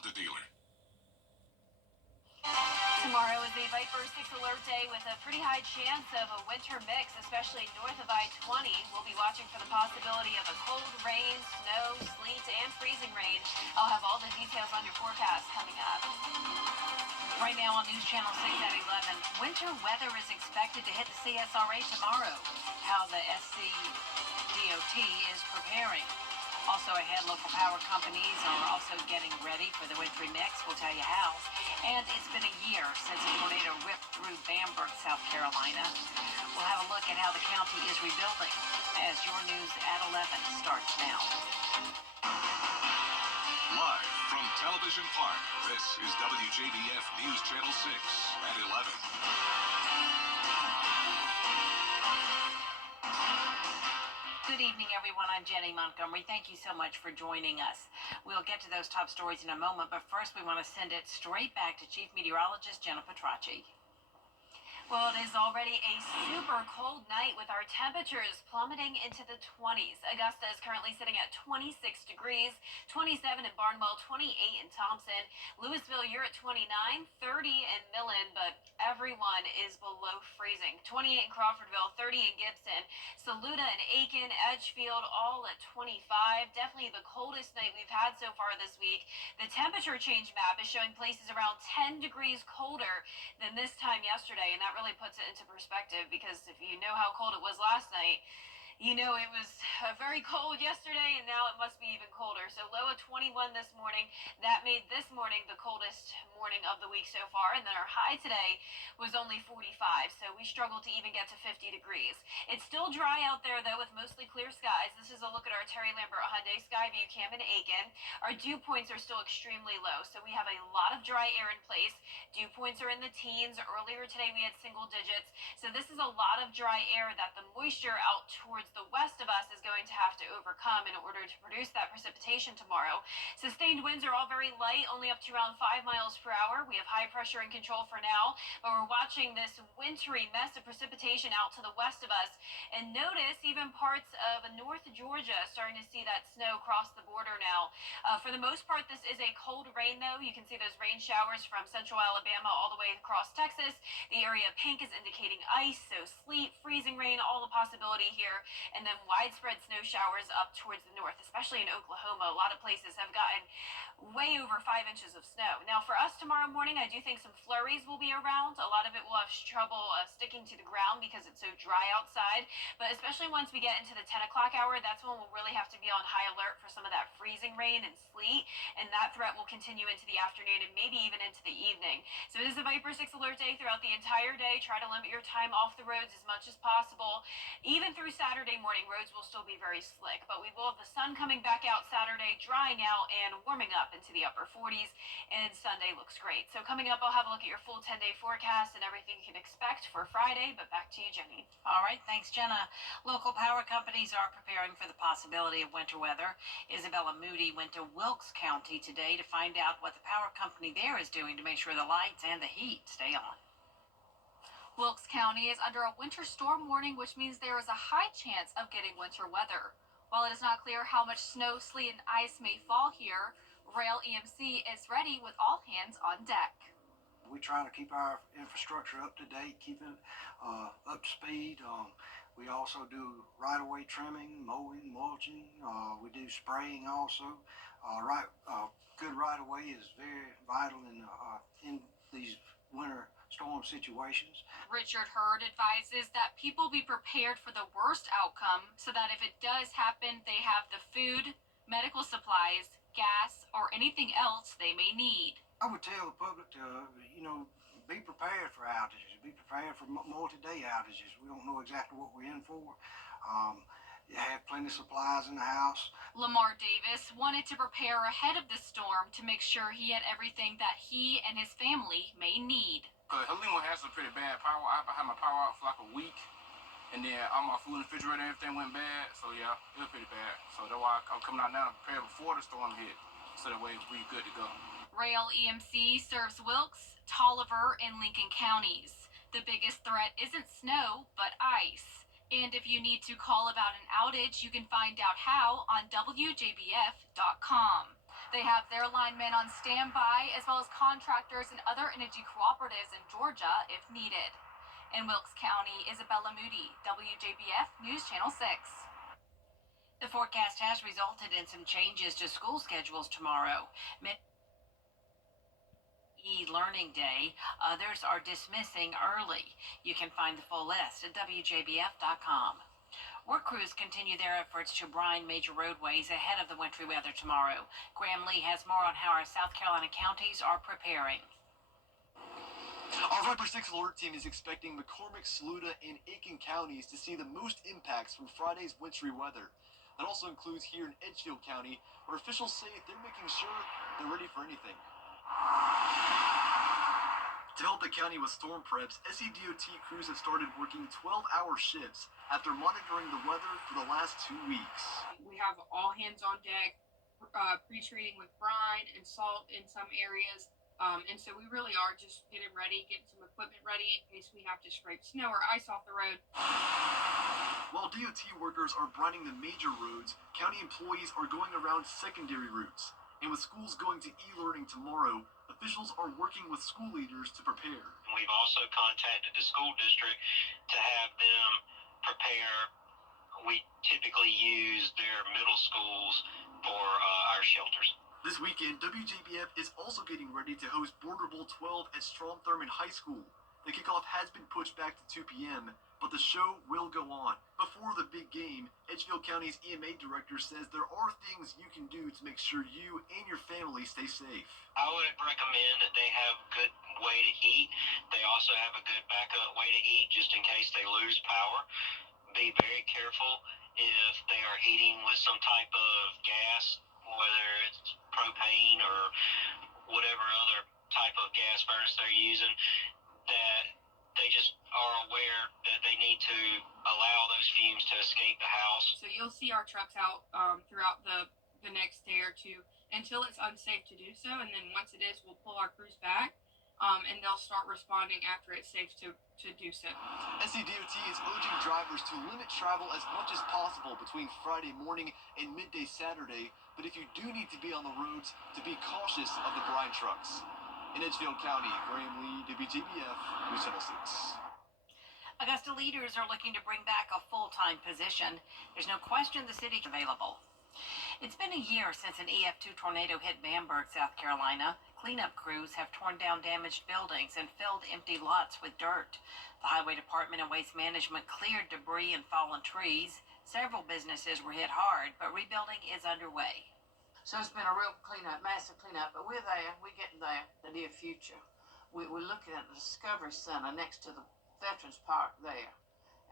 Honda dealer. Tomorrow is a Viper 6 alert day with a pretty high chance of a winter mix, especially north of I-20. We'll be watching for the possibility of a cold, rain, snow, sleet, and freezing rain. I'll have all the details on your forecast coming up. Right now on News Channel 6 at 11, winter weather is expected to hit the CSRA tomorrow. How the SCDOT is preparing. Also ahead, local power companies are also getting ready for the wintry mix. We'll tell you how. And it's been a year since a tornado ripped through Bamberg, South Carolina. We'll have a look at how the county is rebuilding as your news at 11 starts now. Live from Television Park, this is WJBF News Channel 6 at 11. Good evening, everyone. I'm Jenny Montgomery. Thank you so much for joining us. We'll get to those top stories in a moment, but first we want to send it straight back to Chief Meteorologist Jenna Petracci. Well, it is already a super cold night with our temperatures plummeting into the 20s. Augusta is currently sitting at 26 degrees, 27 in Barnwell, 28 in Thompson. Louisville, you're at 29, 30 in Millen, but everyone is below freezing. 28 in Crawfordville, 30 in Gibson. Saluda and Aiken, Edgefield, all at 25. Definitely the coldest night we've had so far this week. The temperature change map is showing places around 10 degrees colder than this time yesterday, and that really puts it into perspective, because if you know how cold it was last night, you know it was very cold yesterday, and now it must be even colder. So low of 21 this morning. That made this morning the coldest morning of the week so far, and then our high today was only 45, so we struggled to even get to 50 degrees. It's still dry out there, though, with mostly clear skies. This is a look at our Terry Lambert Hyundai Skyview cam in Aiken. Our dew points are still extremely low, so we have a lot of dry air in place. Dew points are in the teens. Earlier today we had single digits, so this is a lot of dry air that the moisture out towards the west of us is going to have to overcome in order to produce that precipitation tomorrow. Sustained winds are all very light, only up to around 5 miles per hour. We have high pressure in control for now, but we're watching this wintry mess of precipitation out to the west of us. And notice even parts of North Georgia starting to see that snow cross the border now. For the most part, this is a cold rain, though. You can see those rain showers from central Alabama all the way across Texas. The area pink is indicating ice, so sleet, freezing rain, all the possibility here. And then widespread snow showers up towards the north, especially in Oklahoma. A lot of places have gotten way over 5 inches of snow. Now, for us tomorrow morning, I do think some flurries will be around. A lot of it will have trouble sticking to the ground because it's so dry outside. But especially once we get into the 10 o'clock hour, that's when we'll really have to be on high alert for some of that freezing rain and sleet. And that threat will continue into the afternoon and maybe even into the evening. So it is a Viper 6 alert day throughout the entire day. Try to limit your time off the roads as much as possible. Even through Saturday morning, roads will still be very slick, but we will have the sun coming back out Saturday, drying out and warming up into the upper 40s, and Sunday looks great. So coming up, I'll have a look at your full 10-day forecast and everything you can expect for Friday, but back to you, Jenny. All right, thanks, Jenna. Local power companies are preparing for the possibility of winter weather. Isabella Moody went to Wilkes County today to find out what the power company there is doing to make sure the lights and the heat stay on. Wilkes County is under a winter storm warning, which means there is a high chance of getting winter weather. While it is not clear how much snow, sleet, and ice may fall here, Rail EMC is ready with all hands on deck. We try to keep our infrastructure up to date, keep it up to speed. We also do right-of-way trimming, mowing, mulching. We do spraying also. Good right-of-way is very vital in these winter storm situations. Richard Hurd advises that people be prepared for the worst outcome so that if it does happen, they have the food, medical supplies, gas, or anything else they may need. I would tell the public to, be prepared for outages, be prepared for multi-day outages. We don't know exactly what we're in for. You have plenty of supplies in the house. Lamar Davis wanted to prepare ahead of the storm to make sure he had everything that he and his family may need. Helena has a pretty bad power out. I had my power out for like a week, and then all my food in the refrigerator and everything went bad. So yeah, it was pretty bad. So that's why I'm coming out now to prepare before the storm hit, so that way we're good to go. Rail EMC serves Wilkes, Tolliver, and Lincoln counties. The biggest threat isn't snow, but ice. And if you need to call about an outage, you can find out how on WJBF.com. They have their linemen on standby, as well as contractors and other energy cooperatives in Georgia if needed. In Wilkes County, Isabella Moody, WJBF News Channel 6. The forecast has resulted in some changes to school schedules tomorrow. E-learning day. Others are dismissing early. You can find the full list at WJBF.com. Work crews continue their efforts to brine major roadways ahead of the wintry weather tomorrow. Graham Lee has more on how our South Carolina counties are preparing. Our Viper 6 alert team is expecting McCormick, Saluda, and Aiken counties to see the most impacts from Friday's wintry weather. That also includes here in Edgefield County, where officials say they're making sure they're ready for anything. To help the county with storm preps, SCDOT crews have started working 12-hour shifts after monitoring the weather for the last 2 weeks. We have all hands on deck, pre-treating with brine and salt in some areas. And so we really are just getting ready, getting some equipment ready in case we have to scrape snow or ice off the road. While DOT workers are brining the major roads, county employees are going around secondary routes. And with schools going to e-learning tomorrow, officials are working with school leaders to prepare. We've also contacted the school district to have them prepare. We typically use their middle schools for our shelters. This weekend, WJBF is also getting ready to host Border Bowl 12 at Strom Thurmond High School. The kickoff has been pushed back to 2 p.m., but the show will go on. Before the big game, Edgefield County's EMA director says there are things you can do to make sure you and your family stay safe. I would recommend that they have good way to heat. They also have a good backup way to heat just in case they lose power. Be very careful if they are heating with some type of gas, whether it's propane or whatever other type of gas furnace they're using, that they just are aware that they need to allow those fumes to escape the house. So you'll see our trucks out throughout the next day or two until it's unsafe to do so. And then once it is, we'll pull our crews back and they'll start responding after it's safe to do so. SCDOT is urging drivers to limit travel as much as possible between Friday morning and midday Saturday. But if you do need to be on the roads, to be cautious of the brine trucks. In Edgefield County, Graham Lee, WJBF, News Channel 6. Augusta leaders are looking to bring back a full-time position. There's no question the city is available. It's been a year since an EF2 tornado hit Bamberg, South Carolina. Cleanup crews have torn down damaged buildings and filled empty lots with dirt. The Highway Department and Waste Management cleared debris and fallen trees. Several businesses were hit hard, but rebuilding is underway. So it's been a real cleanup, massive cleanup, but we're there. We're getting there, the near future. We're looking at the Discovery Center next to the Veterans Park there.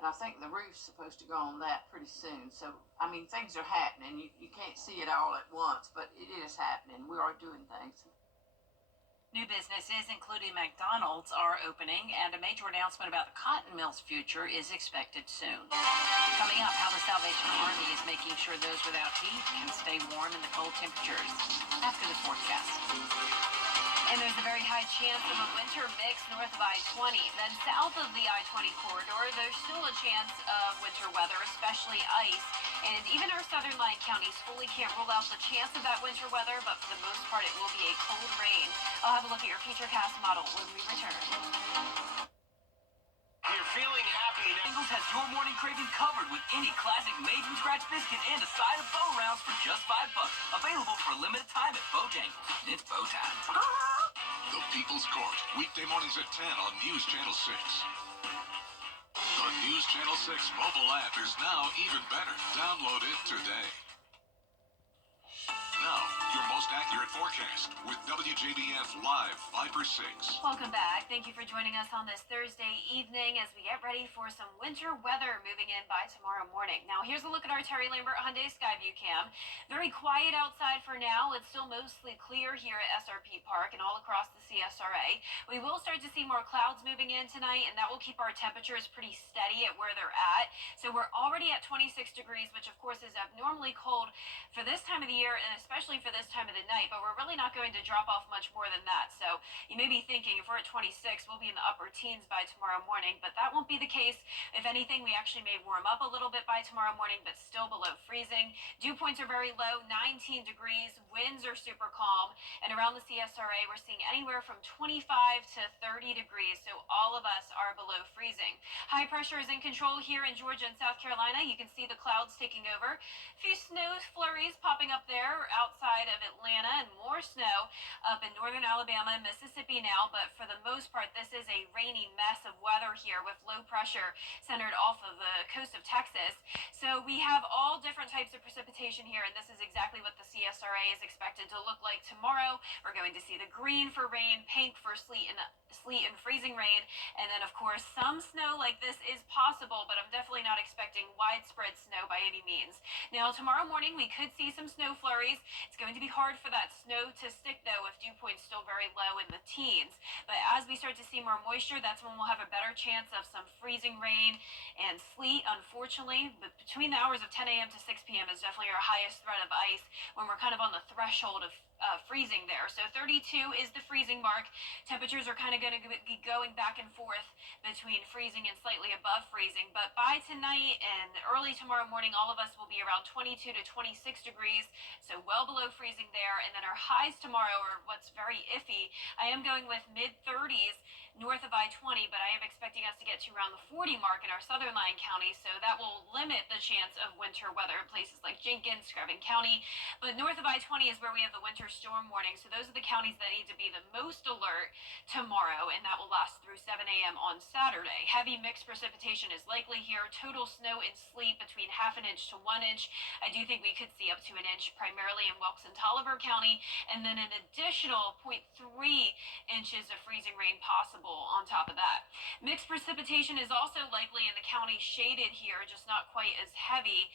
And I think the roof's supposed to go on that pretty soon. So, I mean, things are happening. You can't see it all at once, but it is happening. We are doing things. New businesses, including McDonald's, are opening, and a major announcement about the cotton mill's future is expected soon. Coming up, how the Salvation Army is making sure those without heat can stay warm in the cold temperatures. After the forecast. And there's a very high chance of a winter mix north of I-20. Then south of the I-20 corridor, there's still a chance of winter weather, especially ice. And even our southern line counties fully can't rule out the chance of that winter weather, but for the most part, it will be a cold rain. I'll have a look at your futurecast model when we return. You're feeling happy now. Bengals has your morning craving covered with any classic made from scratch biscuit and a side of Bo Rounds for just $5. Available for a limited time at Bojangles. It's Bo time. The People's Court, weekday mornings at 10 on News Channel 6. The News Channel 6 mobile app is now even better. Download it today. Now, your most accurate forecast with WJBF Live Viper 6. Welcome back. Thank you for joining us on this Thursday evening as we get ready for some winter weather moving in by tomorrow morning. Now, here's a look at our Terry Lambert Hyundai Skyview cam. Very quiet outside for now. It's still mostly clear here at SRP Park and all across the CSRA. We will start to see more clouds moving in tonight, and that will keep our temperatures pretty steady at where they're at. So we're already at 26 degrees, which of course is abnormally cold for this time of the year, and especially for this time of the night. tonight, but we're really not going to drop off much more than that. So you may be thinking, if we're at 26, we'll be in the upper teens by tomorrow morning, but that won't be the case. If anything, we actually may warm up a little bit by tomorrow morning, but still below freezing. Dew points are very low, 19 degrees. Winds are super calm. And around the CSRA, we're seeing anywhere from 25 to 30 degrees. So all of us are below freezing. High pressure is in control here in Georgia and South Carolina. You can see the clouds taking over. A few snow flurries popping up there outside of Atlanta, and more snow up in northern Alabama and Mississippi now. But for the most part, this is a rainy mess of weather here with low pressure centered off of the coast of Texas. So we have all different types of precipitation here, and this is exactly what the CSRA is expected to look like tomorrow. We're going to see the green for rain, pink for sleet and freezing rain, and then of course some snow like this is possible, but I'm definitely not expecting widespread snow by any means. Now tomorrow morning we could see some snow flurries. It's going to be hard for that snow to stick though if dew point's still very low in the teens. But as we start to see more moisture, that's when we'll have a better chance of some freezing rain and sleet, unfortunately. But between the hours of 10 a.m. to 6 p.m. is definitely our highest threat of ice when we're kind of on the threshold of freezing there. So 32 is the freezing mark. Temperatures are kind of going to be going back and forth between freezing and slightly above freezing. But by tonight and early tomorrow morning, all of us will be around 22 to 26 degrees. So well below freezing there. And then our highs tomorrow are what's very iffy. I am going with mid-30s north of I-20, but I am expecting us to get to around the 40 mark in our southern line counties, so that will limit the chance of winter weather in places like Jenkins, Screven County. But north of I-20 is where we have the winter storm warning, so those are the counties that need to be the most alert tomorrow, and that will last through 7 a.m. on Saturday. Heavy mixed precipitation is likely here. Total snow and sleet between half an inch to 1 inch. I do think we could see up to an inch primarily in Wilkes and Tolliver County, and then an additional 0.3 inches of freezing rain possible on top of that. Mixed precipitation is also likely in the county shaded here, just not quite as heavy,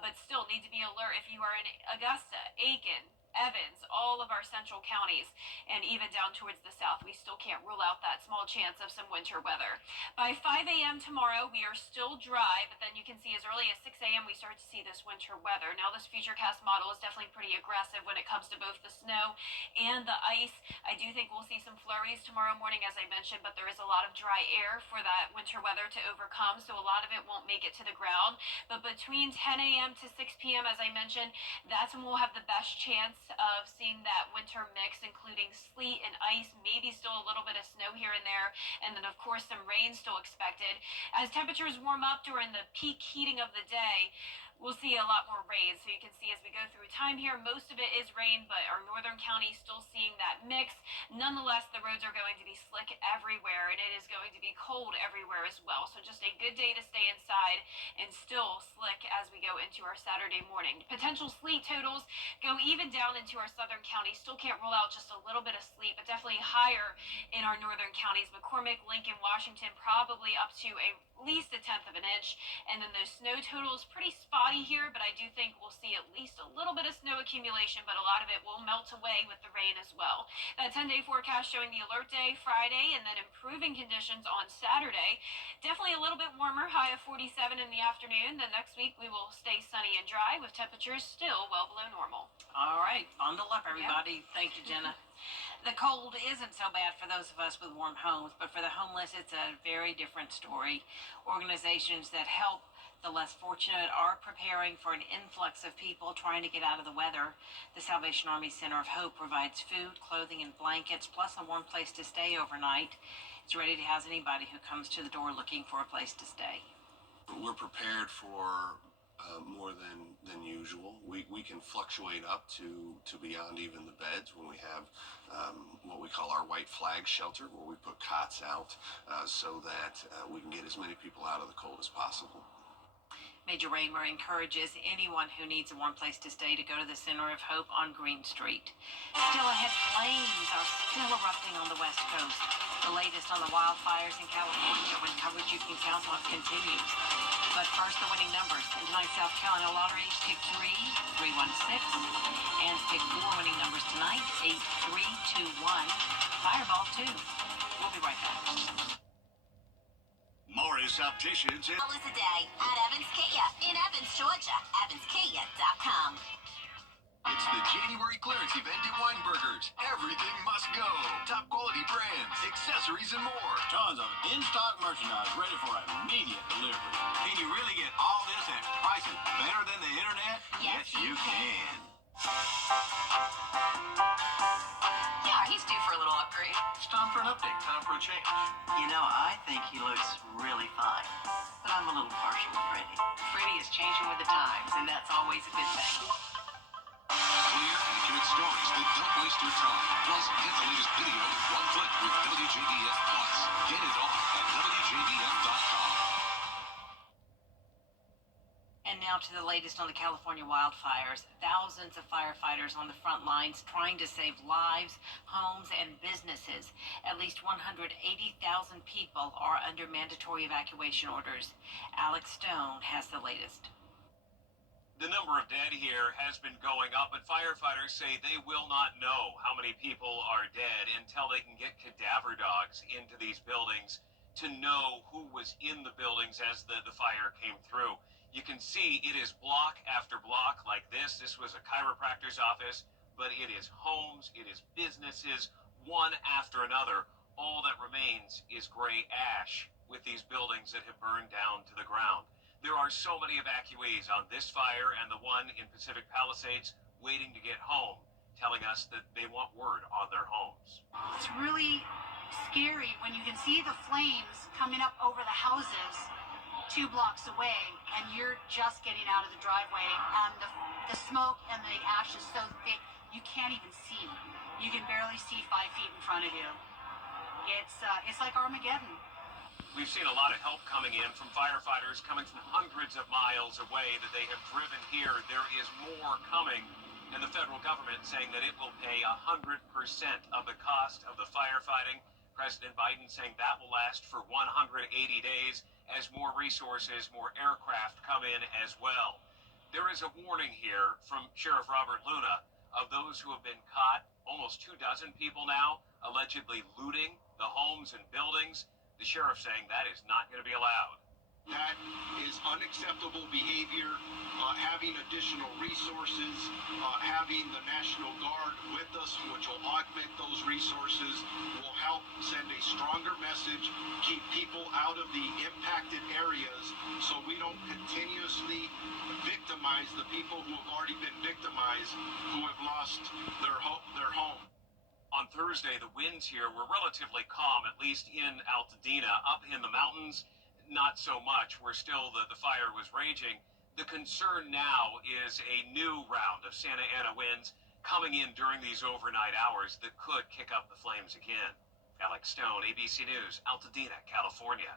but still need to be alert if you are in Augusta, Aiken, Evans, all of our central counties, and even down towards the south. We still can't rule out that small chance of some winter weather. By 5 a.m. tomorrow, we are still dry, but then you can see as early as 6 a.m. we start to see this winter weather. Now, this Futurecast model is definitely pretty aggressive when it comes to both the snow and the ice. I do think we'll see some flurries tomorrow morning, as I mentioned, but there is a lot of dry air for that winter weather to overcome, so a lot of it won't make it to the ground. But between 10 a.m. to 6 p.m., as I mentioned, that's when we'll have the best chance of seeing that winter mix, including sleet and ice, maybe still a little bit of snow here and there, and then of course some rain still expected. As temperatures warm up during the peak heating of the day, we'll see a lot more rain. So you can see as we go through time here, most of it is rain, but our northern counties still seeing that mix. Nonetheless, the roads are going to be slick everywhere, and it is going to be cold everywhere as well. So just a good day to stay inside and still slick as we go into our Saturday morning. Potential sleet totals go even down into our southern counties. Still can't rule out just a little bit of sleet, but definitely higher in our northern counties. McCormick, Lincoln, Washington, probably up to at least a tenth of an inch. And then those snow totals pretty spotty here, but I do think we'll see at least a little bit of snow accumulation, but a lot of it will melt away with the rain as well. That 10-day forecast showing the alert day Friday and then improving conditions on Saturday. Definitely a little bit warmer, high of 47 in the afternoon. Then next week we will stay sunny and dry with temperatures still well below normal. All right, bundle up, everybody. Yep. Thank you, Jenna. The cold isn't so bad for those of us with warm homes, but for the homeless, it's a very different story. Organizations that help the less fortunate are preparing for an influx of people trying to get out of the weather. The Salvation Army Center of Hope provides food, clothing, and blankets, plus a warm place to stay overnight. It's ready to house anybody who comes to the door looking for a place to stay. We're prepared for more than usual. We can fluctuate up to beyond even the beds when we have what we call our white flag shelter, where we put cots out so that we can get as many people out of the cold as possible. Major Raymer encourages anyone who needs a warm place to stay to go to the Center of Hope on Green Street. Still ahead, flames are still erupting on the West Coast. The latest on the wildfires in California, when coverage you can count on continues. But first, the winning numbers. In tonight's South Carolina lottery, pick 3, 316, and pick 4 winning numbers tonight, 8, 3, 2, 1, Fireball 2. We'll be right back. Morris Opticians $1 a day at Evans Kia in Evans, Georgia. EvansKia.com. It's the January clearance event at Weinberger's. Everything must go. Top quality brands, accessories, and more. Tons of in-stock merchandise ready for immediate delivery. Can you really get all this at prices better than the internet? Yes, you can. Yeah, he's due for a little upgrade. It's time for an update. Time for a change. You know, I think he looks really fine. But I'm a little partial to Freddie. Freddie is changing with the times, and that's always a good thing. Clear, accurate stories that don't waste your time. Plus, get the latest video in one click with WJBF Plus. Get it all at WJBF.com. And now to the latest on the California wildfires. Thousands of firefighters on the front lines trying to save lives, homes, and businesses. At least 180,000 people are under mandatory evacuation orders. Alex Stone has the latest. The number of dead here has been going up, but firefighters say they will not know how many people are dead until they can get cadaver dogs into these buildings to know who was in the buildings as the fire came through. You can see it is block after block like this. This was a chiropractor's office, but it is homes, it is businesses, one after another. All that remains is gray ash with these buildings that have burned down to the ground. There are so many evacuees on this fire and the one in Pacific Palisades waiting to get home, telling us that they want word on their homes. It's really scary when you can see the flames coming up over the houses 2 blocks away, and you're just getting out of the driveway, and the smoke and the ash is so thick you can't even see. You can barely see 5 feet in front of you. It's like Armageddon. We've seen a lot of help coming in from firefighters coming from hundreds of miles away that they have driven here. There is more coming, and the federal government saying that it will pay 100% of the cost of the firefighting. President Biden saying that will last for 180 days as more resources, more aircraft come in as well. There is a warning here from Sheriff Robert Luna of those who have been caught, almost 24 people now, allegedly looting the homes and buildings. The sheriff saying that is not going to be allowed. That is unacceptable behavior. Having additional resources, having the National Guard with us, which will augment those resources, will help send a stronger message, keep people out of the impacted areas so we don't continuously victimize the people who have already been victimized, who have lost their home. On Thursday, the winds here were relatively calm, at least in Altadena. Up in the mountains, not so much, where still the fire was raging. The concern now is a new round of Santa Ana winds coming in during these overnight hours that could kick up the flames again. Alex Stone, ABC News, Altadena, California.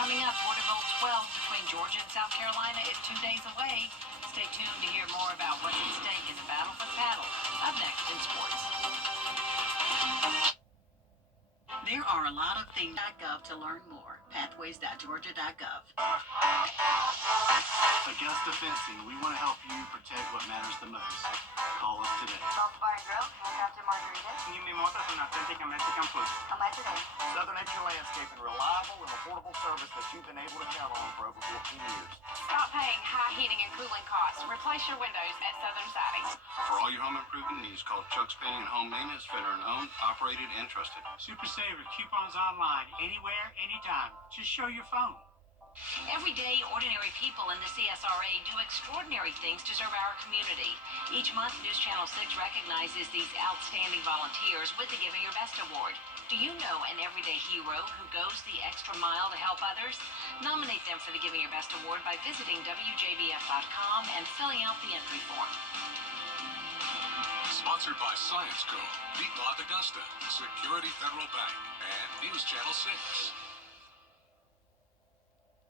Coming up, Border Bowl 12 between Georgia and South Carolina is 2 days away. Stay tuned to hear more about what's at stake in the battle for the paddle. Up next in sports. There are a lot of things. .gov to learn more. Pathways.georgia.gov. Augusta Fencing, we want to help you protect what matters the most. Call us today. Salt Bar and Grill, handcrafted margaritas. Mi mimosas and authentic Mexican food. Come by today. Southern Nature Landscaping, reliable and affordable service that you've been able to count on for over 14 years. Stop paying high heating and cooling costs. Replace your windows at Southern Siding. For all your home improvement needs, call Chuck's Painting and Home Maintenance, veteran-owned, operated, and trusted. Super Saver coupons online, anywhere, anytime. Just show your phone. Every day, ordinary people in the CSRA do extraordinary things to serve our community. Each month, News Channel 6 recognizes these outstanding volunteers with the Giving Your Best Award. Do you know an everyday hero who goes the extra mile to help others? Nominate them for the Giving Your Best Award by visiting WJBF.com and filling out the entry form. Sponsored by Science Co., Beatlock Augusta, Security Federal Bank, and News Channel 6.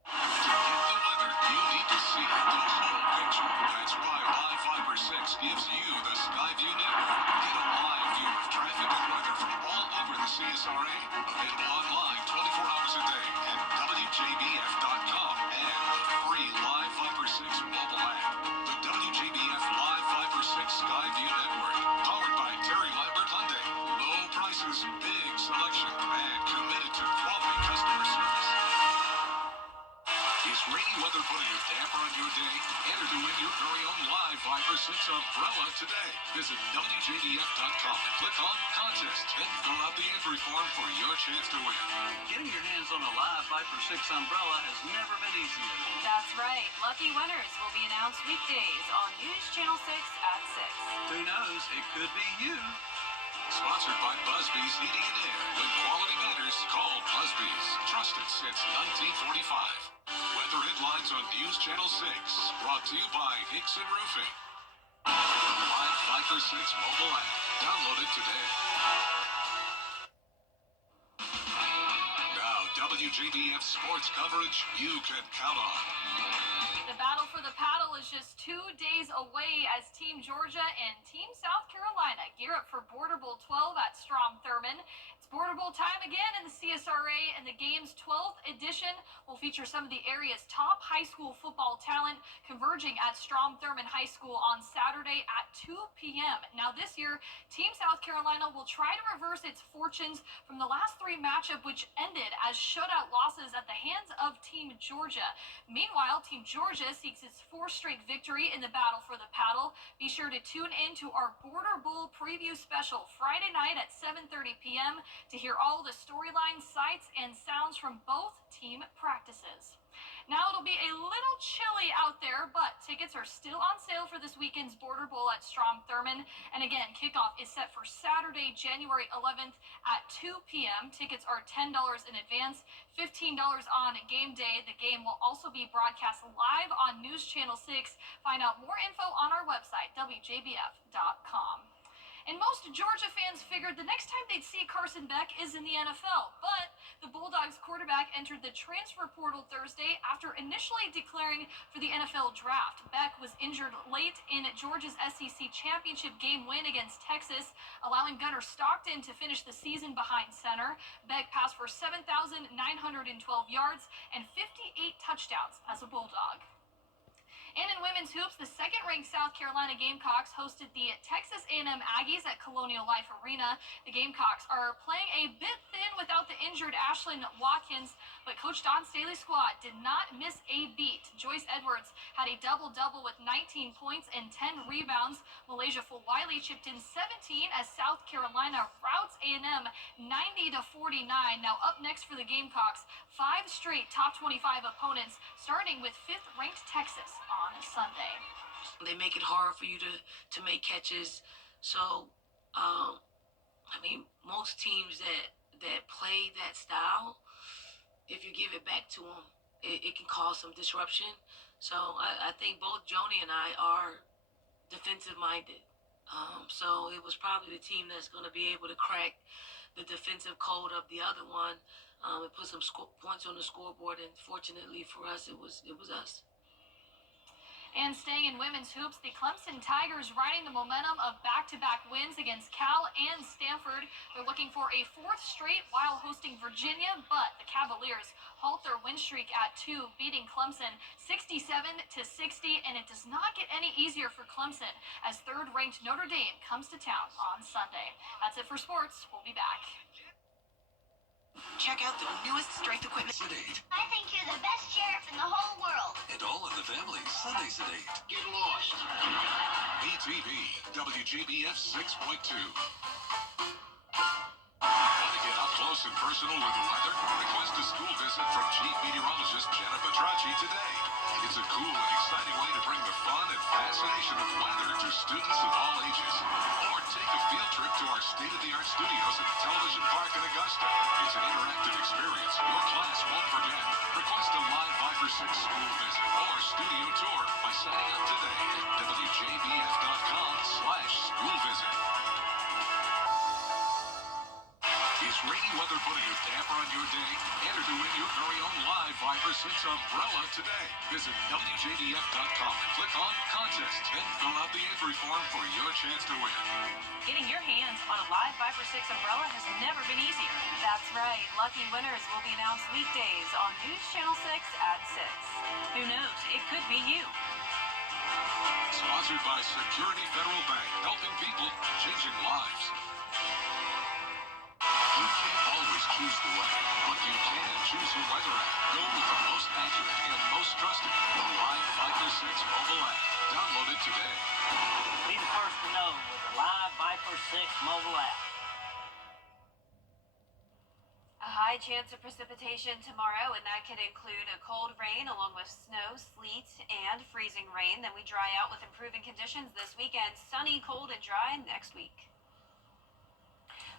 To get the weather, you need to see the whole picture. That's why Live Fiber 6 gives you the Skyview network. Get a live view of traffic and weather from all over the CSRA. Available online 24 hours a day at WJBF.com and the free Live Fiber 6 mobile app. The WJBF Live Fiber 6 Skyview network, powered by Terry Lambert Hyundai. Low prices, big selection, and committed to quality customer service. Is rainy weather putting a damper on your day? Enter to win your very own live 5 for 6 umbrella today. Visit WJBF.com and click on Contest. Then fill out the entry form for your chance to win. Getting your hands on a live 5 for 6 umbrella has never been easier. That's right. Lucky winners will be announced weekdays on News Channel 6 at 6. Who knows? It could be you. Sponsored by Busby's Heating and Air. When quality matters, call Busby's. Trusted since 1945. Weather headlines on News Channel 6. Brought to you by Hickson Roofing. The live 5 for 6 mobile app. Download it today. Now, WJBF sports coverage you can count on. The battle for the paddle is just 2 days away as Team Georgia and Team South Carolina gear up for Border Bowl 12 at Strom Thurmond. It's Border Bowl time again in the CSRA, and the game's 12th edition will feature some of the area's top high school football talent converging at Strom Thurmond High School on Saturday at 2 p.m. Now this year, Team South Carolina will try to reverse its fortunes from the last 3 matchup, which ended as shutout losses at the hands of Team Georgia. Meanwhile, Team Georgia seeks its 4th straight victory in the battle for the paddle. Be sure to tune in to our Border Bowl preview special Friday night at 7:30 p.m. to hear all the storylines, sights, and sounds from both team practices. Now it'll be a little chilly out there, but tickets are still on sale for this weekend's Border Bowl at Strom Thurmond. And again, kickoff is set for Saturday, January 11th at 2 p.m. Tickets are $10 in advance, $15 on game day. The game will also be broadcast live on News Channel 6. Find out more info on our website, WJBF.com. And most Georgia fans figured the next time they'd see Carson Beck is in the NFL. But the Bulldogs quarterback entered the transfer portal Thursday after initially declaring for the NFL draft. Beck was injured late in Georgia's SEC championship game win against Texas, allowing Gunnar Stockton to finish the season behind center. Beck passed for 7,912 yards and 58 touchdowns as a Bulldog. And in women's hoops, the second-ranked South Carolina Gamecocks hosted the Texas A&M Aggies at Colonial Life Arena. The Gamecocks are playing a bit thin without the injured Ashlyn Watkins, but Coach Don Staley's squad did not miss a beat. Joyce Edwards had a double-double with 19 points and 10 rebounds. Malaysia Fulwiley chipped in 17 as South Carolina routs A&M 90-49. Now up next for the Gamecocks, 5 straight top 25 opponents, starting with 5th-ranked Texas on Sunday. They make it hard for you to make catches. So, most teams that play that style, if you give it back to them, it can cause some disruption. So I think both Joni and I are defensive-minded. So it was probably the team that's going to be able to crack the defensive code of the other one and put some points on the scoreboard. And fortunately for us, it was us. And staying in women's hoops, the Clemson Tigers riding the momentum of back-to-back wins against Cal and Stanford. They're looking for a 4th straight while hosting Virginia, but the Cavaliers halt their win streak at 2, beating Clemson 67-60, and it does not get any easier for Clemson as 3rd-ranked Notre Dame comes to town on Sunday. That's it for sports. We'll be back. Check out the newest strength equipment. Sedate. I think you're the best sheriff in the whole world. And all in the family. Sunday Sedate. Get lost. BTV, WJBF 6.2. Want to get up close and personal with the weather? Request a school visit from Chief Meteorologist Jenna Petracci today. It's a cool and exciting way to bring the fun and fascination of weather to students of all ages. Or take a field trip to our state-of-the-art studios at the Television Park in Augusta. It's an interactive experience your class won't forget. Request a live 5 for 6 school visit or studio tour by signing up today at WJBF.com/school visit. Is rainy weather putting a damper on your day? Enter to win your very own live 5 for 6 umbrella today. Visit WJBF.com and click on Contest. Then fill out the entry form for your chance to win. Getting your hands on a live 5 for 6 umbrella has never been easier. That's right. Lucky winners will be announced weekdays on News Channel 6 at 6. Who knows? It could be you. Sponsored by Security Federal Bank, helping people, changing lives. You can't always choose the weather, but you can choose your weather app. Go with the most accurate and most trusted, the Live 5 for 6 mobile app. Download it today. Be the first to know with the Live Viper 6 mobile app. A high chance of precipitation tomorrow, and that could include a cold rain along with snow, sleet, and freezing rain. Then we dry out with improving conditions this weekend. Sunny, cold, and dry next week.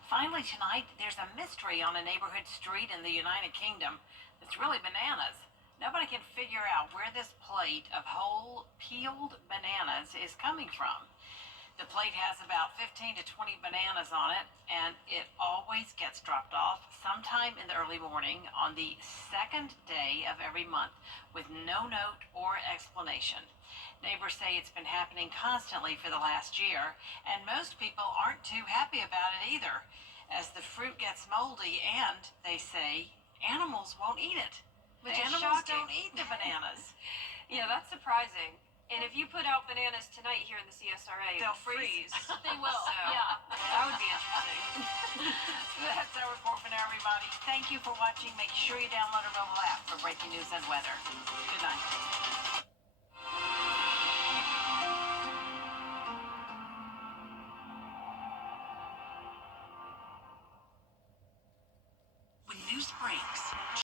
Finally tonight, there's a mystery on a neighborhood street in the United Kingdom that's really bananas. Nobody can figure out where this plate of whole peeled bananas is coming from. The plate has about 15 to 20 bananas on it, and it always gets dropped off sometime in the early morning on the second day of every month with no note or explanation. Neighbors say it's been happening constantly for the last year, and most people aren't too happy about it either, as the fruit gets moldy and, they say, animals won't eat it. Which is Animals shocking. don't eat the bananas. Yeah, that's surprising. And if you put out bananas tonight here in the CSRA, They'll freeze. They will. So. Yeah, that would be interesting. That's our report for now, everybody. Thank you for watching. Make sure you download our mobile app for breaking news and weather. Good night. When news breaks,